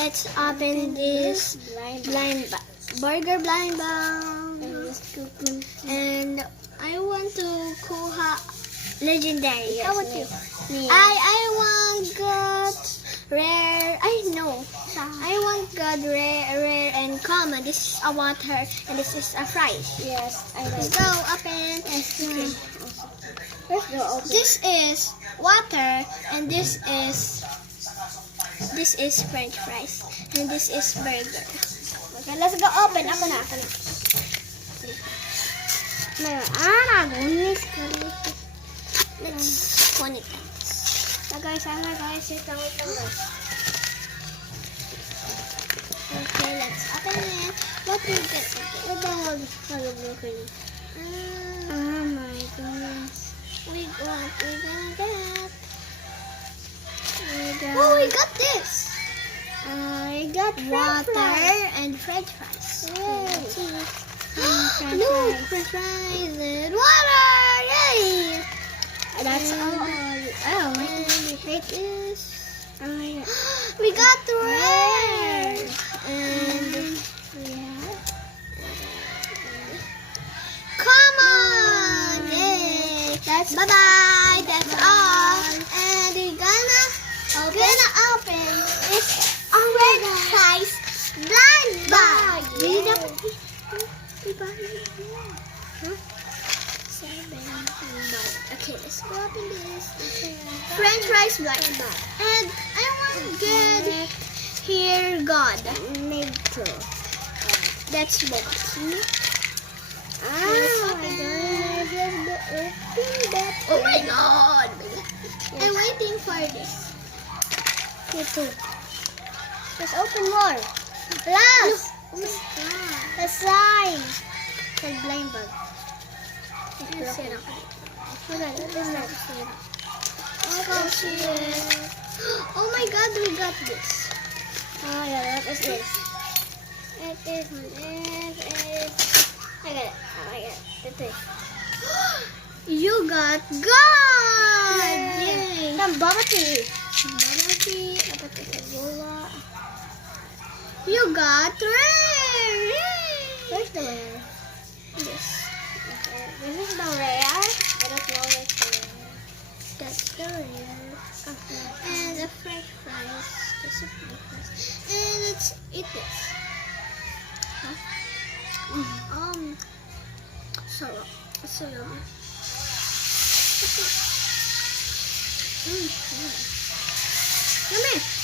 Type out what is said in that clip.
let's open this burger blind bag. And I want to kuha legendary. How about you? I want God rare. I know. I want God rare and common. This is a water and this is a fries. Yes, I Let's like go open. Okay. Let's go open. This is water and this is French fries and this is burger. Okay, let's go open. Ako na. Gunis. Let's open it. Guys, ito. Okay, let's open it. What we get? Oh my goodness. We gonna get? Oh, We got this. I got Water and French fries. No, French fries and water. Yay! That's And- all. Oh, And it is. oh my God. We got rare. And Yeah. come on! Yay! That's Bye bye. That's all. And we're gonna open this French fries blind bag. Hindi na Okay, let's go open this. French fries blind bag. And I want to get here God. Made to. That's both. Oh my god! I'm waiting for this. Me too. Let's open more. Last. The sign. The blind bag. Oh my god, we got this. Oh yeah, what is this? I got it. Ito eh. You got God! Yay! Ang bubble tea. Bubble tea. Dapat ito bola. You got rare! Yay! Where's the rare? This. This is the rare? I don't know where's the rare. That's the rare. And the French fries. This is French fries. And let's eat this. So yummy. Yummy.